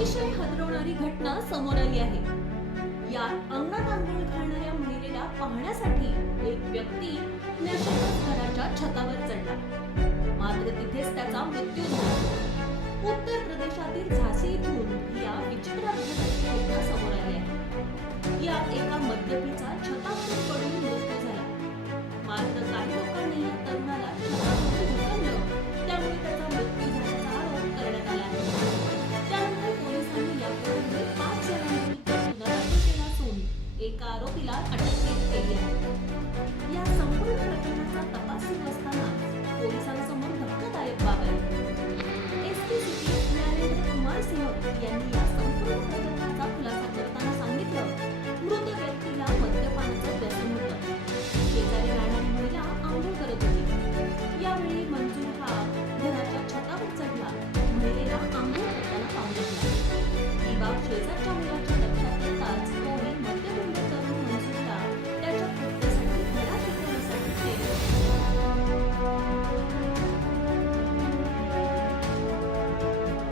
अतिशय हादरवणारी घटना समोर आली आहे. यात अंगणात आंघोळ घालणाऱ्या महिलेला पाहण्यासाठी एक व्यक्ती नशिबच घराच्या छतावर चढला, मात्र तिथेच त्याचा मृत्यू झाला. उत्तर प्रदेशातील झाशी इथून या विचित्र अपघाताची घटना समोर आली आहे. यात एका मद्यपीचा छतावरून पडून मृत्यू झाला, मात्र काही लोकांनी या तरुणाला छतावरून ढकललं, त्यामुळे त्याचा मृत्यू झाल्याचा आरोप करण्यात आला आहे. त्यानंतर पोलिसांनी याप्रकरणी 5 जणांविरुद्ध गुन्हा दाखल केला असून एका आरोपीला अटक केली आहे. या संपूर्ण प्रकरणाचा तपास सुरू असताना पोलिसांसमोर धक्कादायक बाब आहे. एसपी सिटी नरेंद्र कुमार सिंह यांनी या संपूर्ण